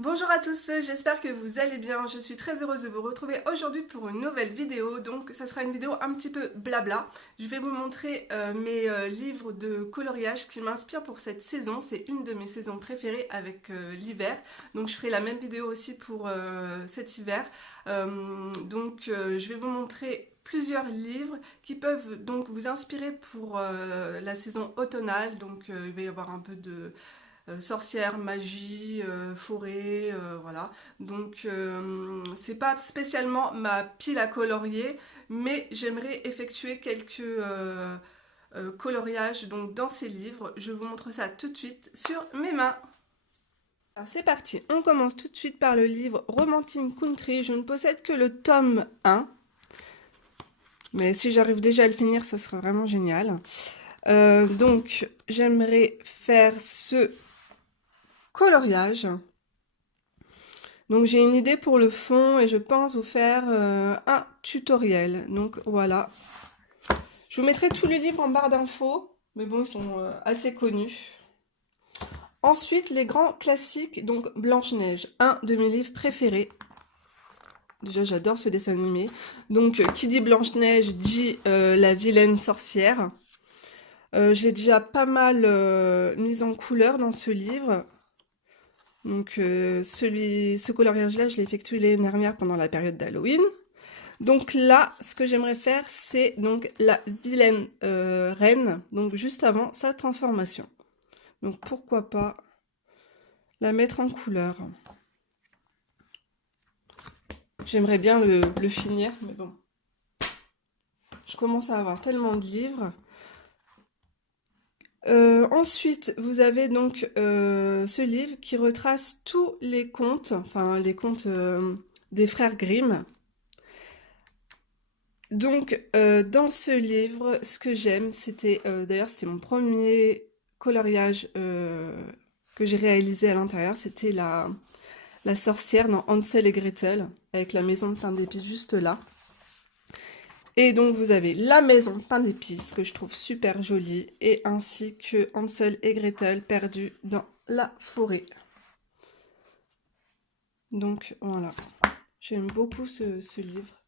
Bonjour à tous, j'espère que vous allez bien. Je suis très heureuse de vous retrouver aujourd'hui pour une nouvelle vidéo. Donc ça sera une vidéo un petit peu blabla. Je vais vous montrer mes livres de coloriage qui m'inspirent pour cette saison. C'est une de mes saisons préférées avec l'hiver. Donc je ferai la même vidéo aussi pour cet hiver. Je vais vous montrer plusieurs livres qui peuvent donc vous inspirer pour la saison automnale. Il va y avoir un peu de sorcière, magie, forêt, voilà. C'est pas spécialement ma pile à colorier, mais j'aimerais effectuer quelques coloriages donc dans ces livres. Je vous montre ça tout de suite sur mes mains. Alors c'est parti, on commence tout de suite par le livre Romantic Country. Je ne possède que le tome 1, mais si j'arrive déjà à le finir, ça sera vraiment génial. J'aimerais faire ce coloriage. Donc j'ai une idée pour le fond et je pense vous faire un tutoriel. Donc voilà. Je vous mettrai tous les livres en barre d'infos, mais bon, ils sont assez connus. Ensuite, les grands classiques, donc Blanche-Neige, un de mes livres préférés. Déjà, j'adore ce dessin animé. Donc, qui dit Blanche-Neige dit la vilaine sorcière. J'ai déjà pas mal mis en couleur dans ce livre. Ce coloriage-là, je l'ai effectué l'année dernière pendant la période d'Halloween. Donc là, ce que j'aimerais faire, c'est donc la vilaine reine, donc juste avant sa transformation. Donc pourquoi pas la mettre en couleur. J'aimerais bien le finir, mais bon. Je commence à avoir tellement de livres. Ensuite, vous avez donc ce livre qui retrace tous les contes, enfin les contes des frères Grimm. Dans ce livre, ce que j'aime, d'ailleurs, c'était mon premier coloriage que j'ai réalisé à l'intérieur. C'était la sorcière dans Hansel et Gretel, avec la maison de pain d'épices juste là. Et donc, vous avez la maison de pain d'épices, que je trouve super jolie, et ainsi que Hansel et Gretel perdus dans la forêt. Donc, voilà. J'aime beaucoup ce livre.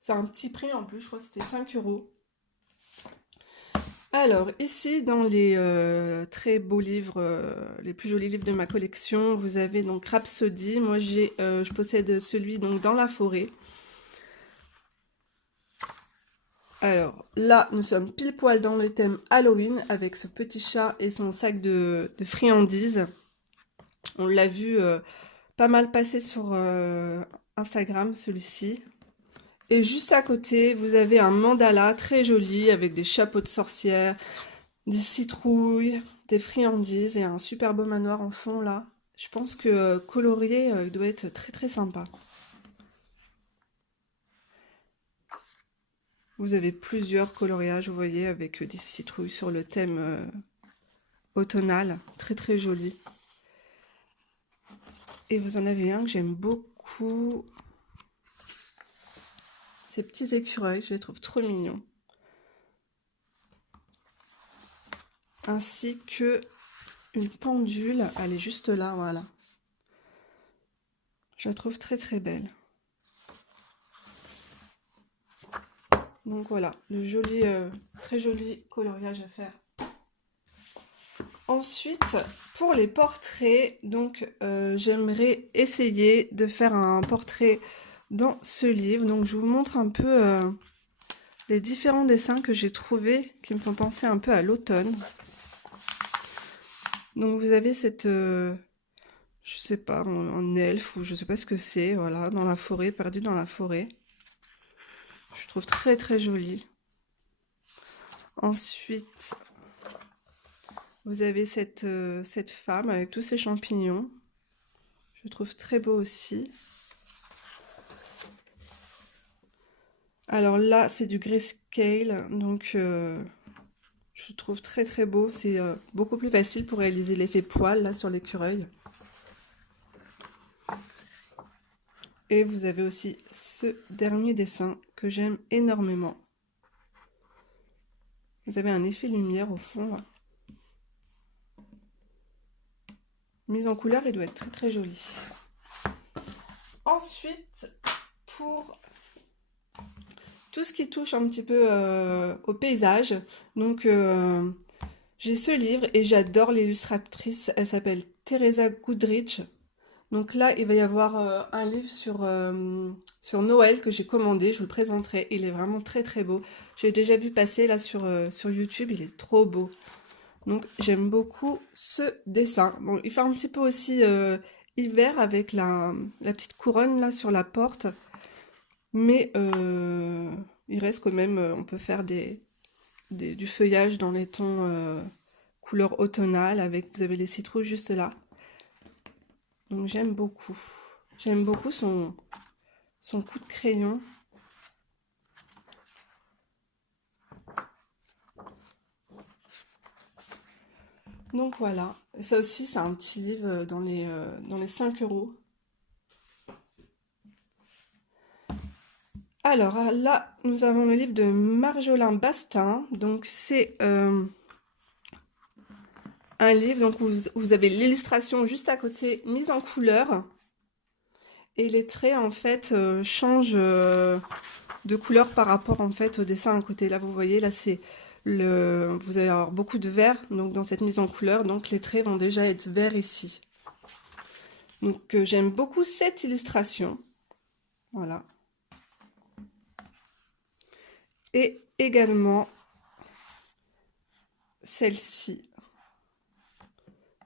C'est un petit prix en plus, je crois que c'était 5 €. Alors, ici, dans les très beaux livres, les plus jolis livres de ma collection, vous avez donc Rhapsody. Moi, je possède celui donc dans la forêt. Alors, là, nous sommes pile poil dans le thème Halloween avec ce petit chat et son sac de friandises. On l'a vu pas mal passer sur Instagram, celui-ci. Et juste à côté, vous avez un mandala très joli avec des chapeaux de sorcière, des citrouilles, des friandises et un super beau manoir en fond là. Je pense que colorier doit être très très sympa. Vous avez plusieurs coloriages, vous voyez, avec des citrouilles sur le thème automnal, très très joli. Et vous en avez un que j'aime beaucoup. Ces petits écureuils, je les trouve trop mignons. Ainsi que une pendule, elle est juste là, voilà. Je la trouve très très belle. Donc voilà, très joli coloriage à faire. Ensuite, pour les portraits, j'aimerais essayer de faire un portrait dans ce livre. Donc je vous montre un peu les différents dessins que j'ai trouvés qui me font penser un peu à l'automne. Donc vous avez je sais pas, en elfe ou je sais pas ce que c'est, voilà, dans la forêt, perdu dans la forêt. Je trouve très très joli. Ensuite, vous avez cette femme avec tous ses champignons. Je trouve très beau aussi. Alors là, c'est du grayscale, je trouve très très beau. C'est beaucoup plus facile pour réaliser l'effet poil là sur l'écureuil. Et vous avez aussi ce dernier dessin que j'aime énormément. Vous avez un effet lumière au fond là. Mise en couleur, il doit être très très joli. Ensuite, pour tout ce qui touche un petit peu au paysage, donc j'ai ce livre et j'adore l'illustratrice, elle s'appelle Teresa Goodrich. Donc là, il va y avoir un livre sur Noël que j'ai commandé, je vous le présenterai, il est vraiment très très beau. J'ai déjà vu passer là sur YouTube, il est trop beau. Donc j'aime beaucoup ce dessin. Bon, il fait un petit peu aussi hiver avec la petite couronne là sur la porte, mais il reste quand même, on peut faire du feuillage dans les tons couleur automnale avec, vous avez les citrouilles juste là. Donc j'aime beaucoup. J'aime beaucoup son coup de crayon. Donc voilà. Ça aussi, c'est un petit livre dans les 5 euros. Alors là, nous avons le livre de Marjolin Bastin. Donc c'est un livre donc, où vous avez l'illustration juste à côté, mise en couleur. Et les traits en fait changent de couleur par rapport en fait au dessin à côté. Là vous voyez, là c'est vous allez avoir beaucoup de vert donc dans cette mise en couleur, donc les traits vont déjà être verts ici. Donc j'aime beaucoup cette illustration. Voilà. Et également celle-ci.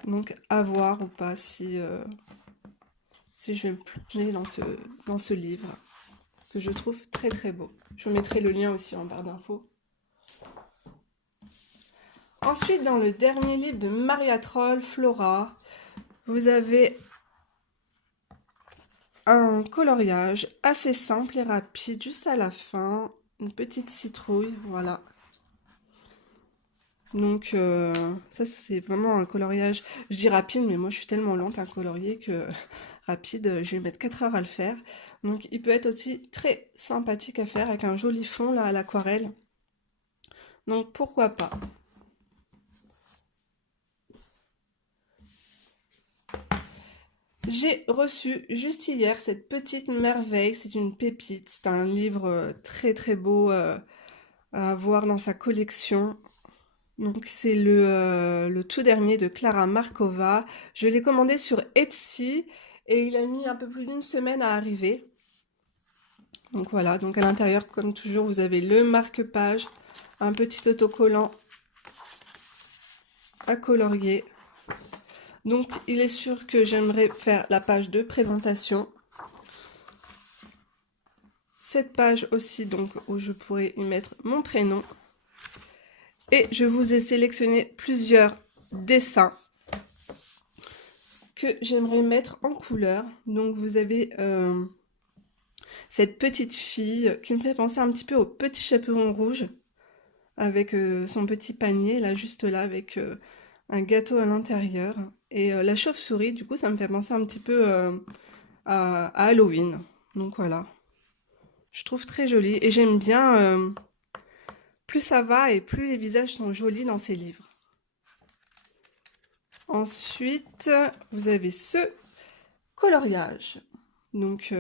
Donc à voir ou pas si je vais me plonger dans ce livre que je trouve très très beau. Je vous mettrai le lien aussi en barre d'infos. Ensuite, dans le dernier livre de Maria Troll, Flora, vous avez un coloriage assez simple et rapide, juste à la fin, une petite citrouille, voilà. Donc ça c'est vraiment un coloriage, je dis rapide, mais moi je suis tellement lente à colorier que rapide, je vais mettre 4 heures à le faire. Donc il peut être aussi très sympathique à faire avec un joli fond là à l'aquarelle. Donc pourquoi pas. J'ai reçu juste hier cette petite merveille, c'est une pépite, c'est un livre très très beau à avoir dans sa collection. Donc c'est le tout dernier de Klara Markova. Je l'ai commandé sur Etsy et il a mis un peu plus d'une semaine à arriver. Donc voilà, donc à l'intérieur comme toujours vous avez le marque-page, un petit autocollant à colorier. Donc il est sûr que j'aimerais faire la page de présentation. Cette page aussi donc où je pourrais y mettre mon prénom. Et je vous ai sélectionné plusieurs dessins que j'aimerais mettre en couleur. Donc vous avez cette petite fille qui me fait penser un petit peu au petit chaperon rouge avec son petit panier là juste là avec un gâteau à l'intérieur. Et la chauve-souris du coup ça me fait penser un petit peu à Halloween. Donc voilà. Je trouve très joli et j'aime bien plus ça va et plus les visages sont jolis dans ces livres. Ensuite, vous avez ce coloriage. Donc,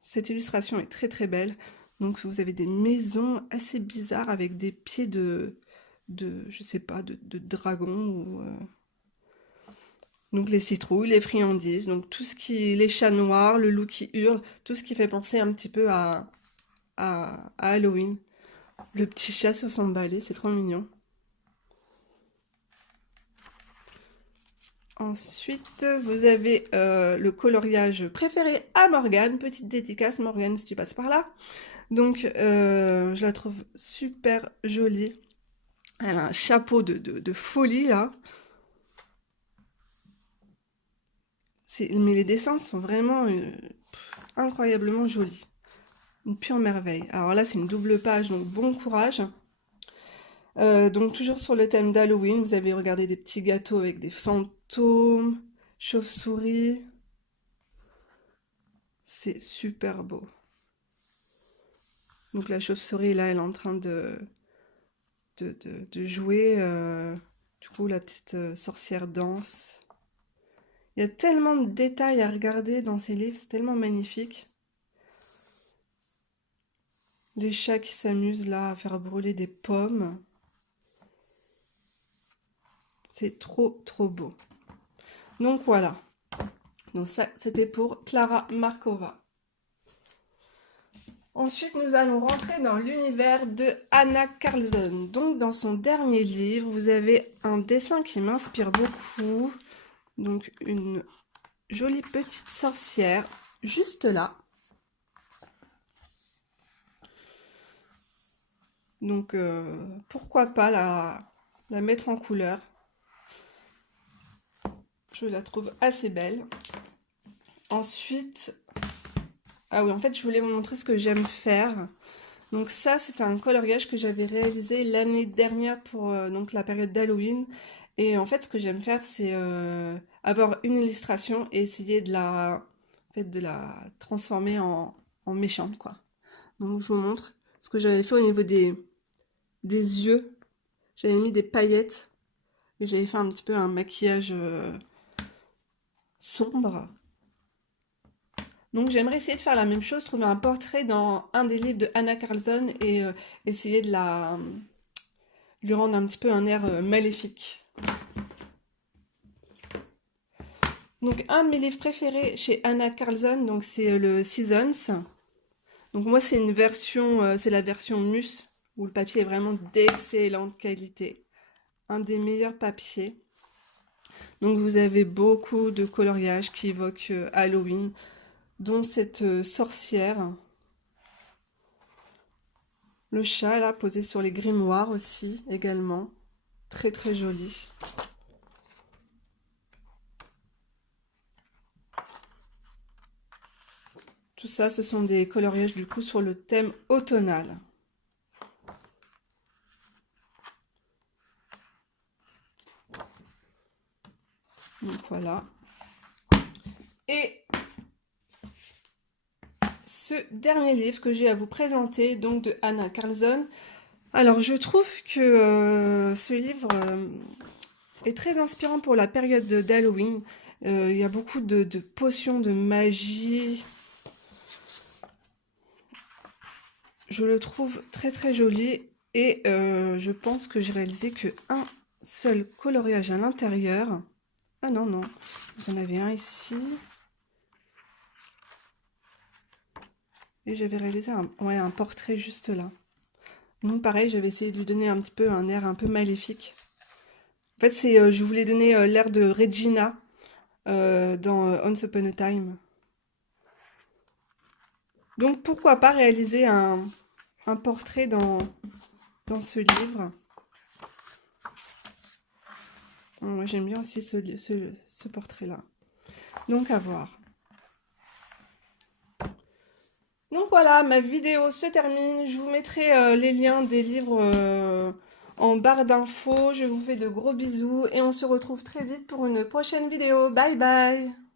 cette illustration est très très belle. Donc, vous avez des maisons assez bizarres avec des pieds je sais pas, de dragon ou... Donc, les citrouilles, les friandises, donc tout ce qui... Les chats noirs, le loup qui hurle, tout ce qui fait penser un petit peu à Halloween. Le petit chat sur son balai, c'est trop mignon. Ensuite, vous avez le coloriage préféré à Morgane. Petite dédicace, Morgane, si tu passes par là. Donc, je la trouve super jolie. Elle a un chapeau de folie, là. Mais les dessins sont vraiment incroyablement jolis. Une pure merveille. Alors là, c'est une double page, donc bon courage. Donc, toujours sur le thème d'Halloween, vous avez regardé des petits gâteaux avec des fantômes, chauves-souris. C'est super beau. Donc la chauve-souris, là, elle est en train de jouer. Du coup, la petite sorcière danse. Il y a tellement de détails à regarder dans ces livres, c'est tellement magnifique. Les chats qui s'amusent là à faire brûler des pommes. C'est trop trop beau. Donc voilà. Donc ça, c'était pour Klara Markova. Ensuite, nous allons rentrer dans l'univers de Anna Karlsson. Donc, dans son dernier livre, vous avez un dessin qui m'inspire beaucoup. Donc, une jolie petite sorcière, juste là. Donc, pourquoi pas la mettre en couleur. Je la trouve assez belle. Ensuite, ah oui, en fait, je voulais vous montrer ce que j'aime faire. Donc ça, c'est un coloriage que j'avais réalisé l'année dernière pour donc la période d'Halloween. Et en fait, ce que j'aime faire, c'est avoir une illustration et essayer en fait, de la transformer en méchante, quoi. Donc je vous montre ce que j'avais fait au niveau des yeux. J'avais mis des paillettes et j'avais fait un petit peu un maquillage sombre. Donc j'aimerais essayer de faire la même chose, trouver un portrait dans un des livres de Anna Karlsson et essayer de lui rendre un petit peu un air maléfique. Donc un de mes livres préférés chez Anna Karlsson, donc c'est le Seasons. Donc moi c'est une version, c'est la version Mus, où le papier est vraiment d'excellente qualité. Un des meilleurs papiers. Donc vous avez beaucoup de coloriages qui évoquent Halloween, dont cette sorcière. Le chat là posé sur les grimoires aussi également. Très très joli. Tout ça, ce sont des coloriages du coup sur le thème automnal. Donc voilà. Et ce dernier livre que j'ai à vous présenter, donc de Anna Karlsson. Alors je trouve que ce livre est très inspirant pour la période d'Halloween. Il y a beaucoup de potions de magie. Je le trouve très très joli et je pense que j'ai réalisé que un seul coloriage à l'intérieur. Ah non, non, vous en avez un ici. Et j'avais réalisé un portrait juste là. Donc pareil, j'avais essayé de lui donner un petit peu un air un peu maléfique. En fait, je voulais donner l'air de Regina dans Once Upon a Time. Donc pourquoi pas réaliser un portrait dans ce livre. Moi j'aime bien aussi ce portrait-là. Donc à voir. Donc voilà, ma vidéo se termine. Je vous mettrai les liens des livres en barre d'infos. Je vous fais de gros bisous et on se retrouve très vite pour une prochaine vidéo. Bye bye!